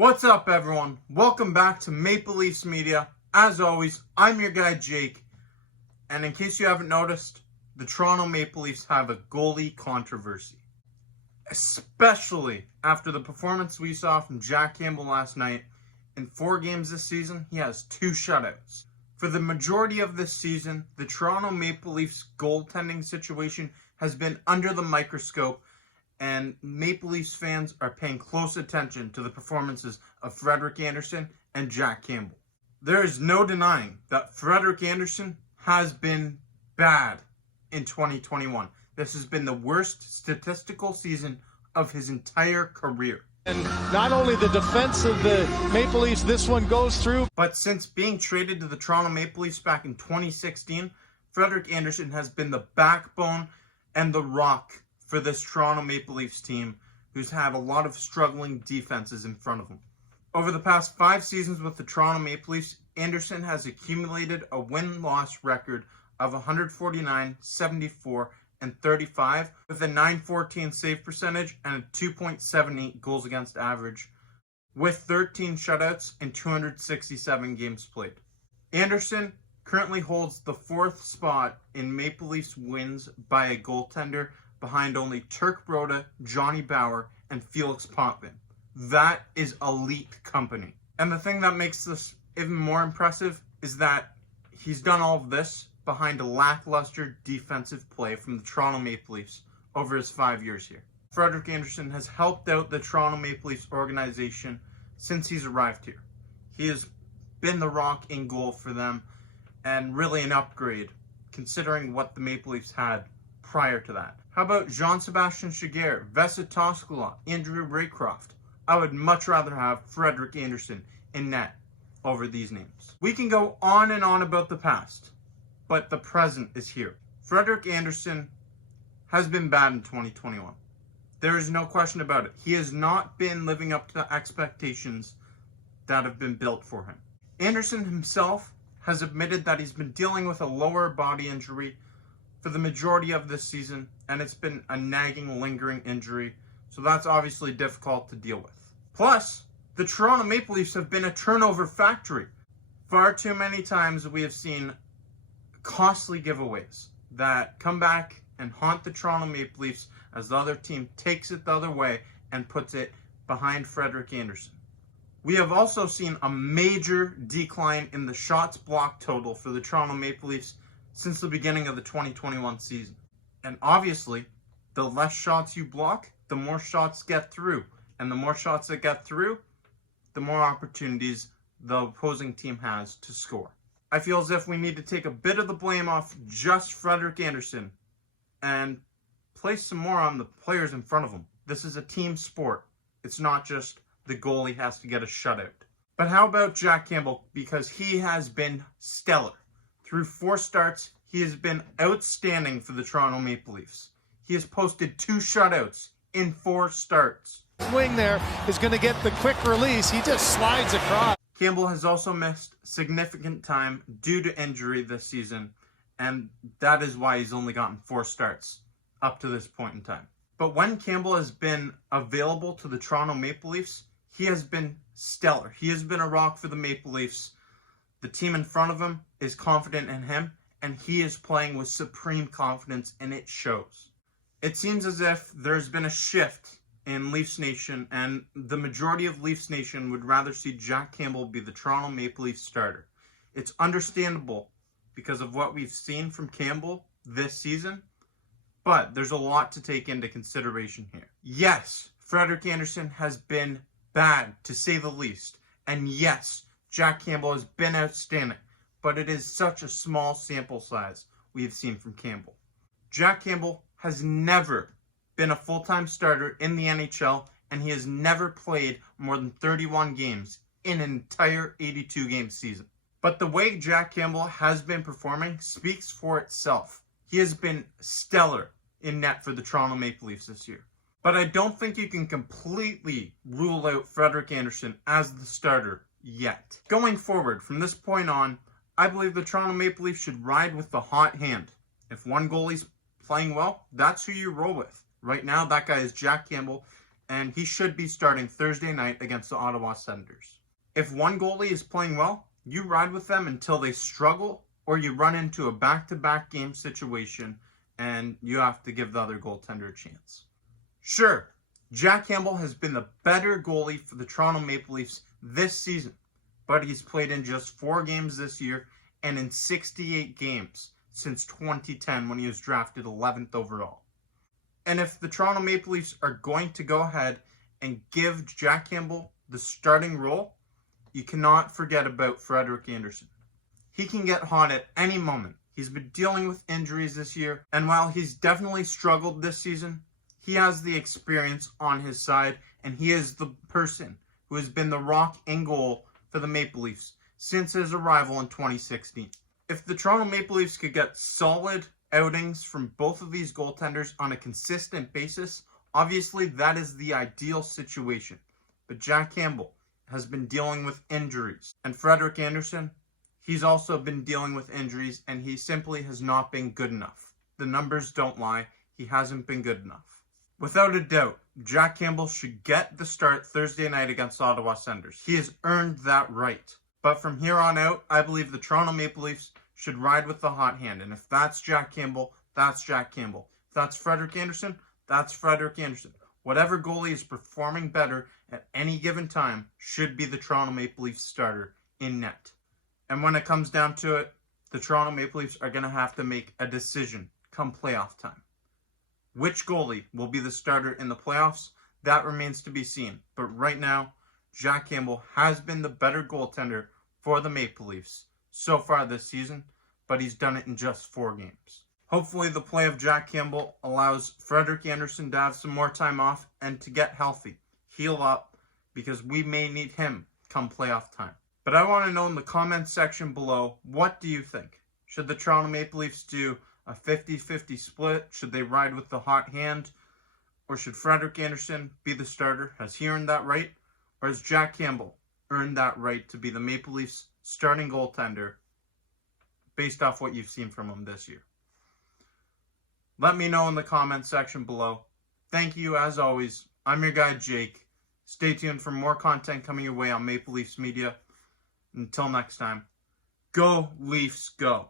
What's up, everyone? Welcome back to Maple Leafs Media. As always, I'm your guy, Jake. And in case you haven't noticed, the Toronto Maple Leafs have a goalie controversy. Especially after the performance we saw from Jack Campbell last night. In 4 games this season, he has 2 shutouts. For the majority of this season, the Toronto Maple Leafs goaltending situation has been under the microscope, and Maple Leafs fans are paying close attention to the performances of Frederick Anderson and Jack Campbell. There is no denying that Frederick Anderson has been bad in 2021. This has been the worst statistical season of his entire career. And not only the defense of the Maple Leafs this one goes through, but since being traded to the Toronto Maple Leafs back in 2016, Frederick Anderson has been the backbone and the rock for this Toronto Maple Leafs team, who's had a lot of struggling defenses in front of him. Over the past 5 seasons with the Toronto Maple Leafs, Anderson has accumulated a win-loss record of 149, 74, and 35, with a .914 save percentage and a 2.78 goals against average, with 13 shutouts and 267 games played. Anderson currently holds the 4th spot in Maple Leafs wins by a goaltender, behind only Turk Broda, Johnny Bower, and Felix Potvin. That is elite company. And the thing that makes this even more impressive is that he's done all of this behind a lackluster defensive play from the Toronto Maple Leafs over his 5 years here. Frederik Andersen has helped out the Toronto Maple Leafs organization since he's arrived here. He has been the rock in goal for them, and really an upgrade considering what the Maple Leafs had prior to that. How about Jean-Sebastien Giguère, Vesa Toskala, Andrew Raycroft? I would much rather have Frederik Andersen in net over these names. We can go on and on about the past, but the present is here. Frederik Andersen has been bad in 2021. There is no question about it. He has not been living up to the expectations that have been built for him. Anderson himself has admitted that he's been dealing with a lower body injury for the majority of this season, and it's been a nagging, lingering injury, so that's obviously difficult to deal with. Plus, the Toronto Maple Leafs have been a turnover factory. Far too many times we have seen costly giveaways that come back and haunt the Toronto Maple Leafs as the other team takes it the other way and puts it behind Frederik Andersen. We have also seen a major decline in the shots blocked total for the Toronto Maple Leafs since the beginning of the 2021 season. And obviously, the less shots you block, the more shots get through. And the more shots that get through, the more opportunities the opposing team has to score. I feel as if we need to take a bit of the blame off just Frederik Andersen and place some more on the players in front of him. This is a team sport. It's not just the goalie has to get a shutout. But how about Jack Campbell? Because he has been stellar. Through 4 starts, he has been outstanding for the Toronto Maple Leafs. He has posted 2 shutouts in 4 starts. Swing there is going to get the quick release. He just slides across. Campbell has also missed significant time due to injury this season, and that is why he's only gotten 4 starts up to this point in time. But when Campbell has been available to the Toronto Maple Leafs, he has been stellar. He has been a rock for the Maple Leafs. The team in front of him is confident in him, and he is playing with supreme confidence, and it shows. It seems as if there's been a shift in Leafs Nation, and the majority of Leafs Nation would rather see Jack Campbell be the Toronto Maple Leafs starter. It's understandable because of what we've seen from Campbell this season, but there's a lot to take into consideration here. Yes, Frederik Andersen has been bad, to say the least, and yes, Jack Campbell has been outstanding, but it is such a small sample size we have seen from Campbell. Jack Campbell has never been a full-time starter in the NHL, and he has never played more than 31 games in an entire 82-game season. But the way Jack Campbell has been performing speaks for itself. He has been stellar in net for the Toronto Maple Leafs this year. But I don't think you can completely rule out Frederik Andersen as the starter yet. Going forward, from this point on, I believe the Toronto Maple Leafs should ride with the hot hand. If one goalie's playing well, that's who you roll with. Right now, that guy is Jack Campbell, and he should be starting Thursday night against the Ottawa Senators. If one goalie is playing well, you ride with them until they struggle, or you run into a back-to-back game situation and you have to give the other goaltender a chance. Sure, Jack Campbell has been the better goalie for the Toronto Maple Leafs this season, but he's played in just 4 games this year and in 68 games since 2010 when he was drafted 11th overall. And if the Toronto Maple Leafs are going to go ahead and give Jack Campbell the starting role, you cannot forget about Frederick Anderson. He can get hot at any moment. He's been dealing with injuries this year, and while he's definitely struggled this season, he has the experience on his side, and he is the person who has been the rock in goal for the Maple Leafs since his arrival in 2016. If the Toronto Maple Leafs could get solid outings from both of these goaltenders on a consistent basis, obviously that is the ideal situation. But Jack Campbell has been dealing with injuries, and Frederick Anderson, he's also been dealing with injuries, and he simply has not been good enough. The numbers don't lie. He hasn't been good enough. Without a doubt, Jack Campbell should get the start Thursday night against Ottawa Senators. He has earned that right. But from here on out, I believe the Toronto Maple Leafs should ride with the hot hand. And if that's Jack Campbell, that's Jack Campbell. If that's Frederik Andersen, that's Frederik Andersen. Whatever goalie is performing better at any given time should be the Toronto Maple Leafs starter in net. And when it comes down to it, the Toronto Maple Leafs are going to have to make a decision come playoff time. Which goalie will be the starter in the playoffs? That remains to be seen. But right now, Jack Campbell has been the better goaltender for the Maple Leafs so far this season, but he's done it in just 4 games. Hopefully the play of Jack Campbell allows Frederik Andersen to have some more time off and to get healthy, heal up, because we may need him come playoff time. But I want to know in the comments section below, what do you think? Should the Toronto Maple Leafs do a 50-50 split? Should they ride with the hot hand? Or should Frederik Andersen be the starter? Has he earned that right? Or has Jack Campbell earned that right to be the Maple Leafs starting goaltender based off what you've seen from him this year? Let me know in the comments section below. Thank you, as always. I'm your guy, Jake. Stay tuned for more content coming your way on Maple Leafs Media. Until next time, go Leafs, go!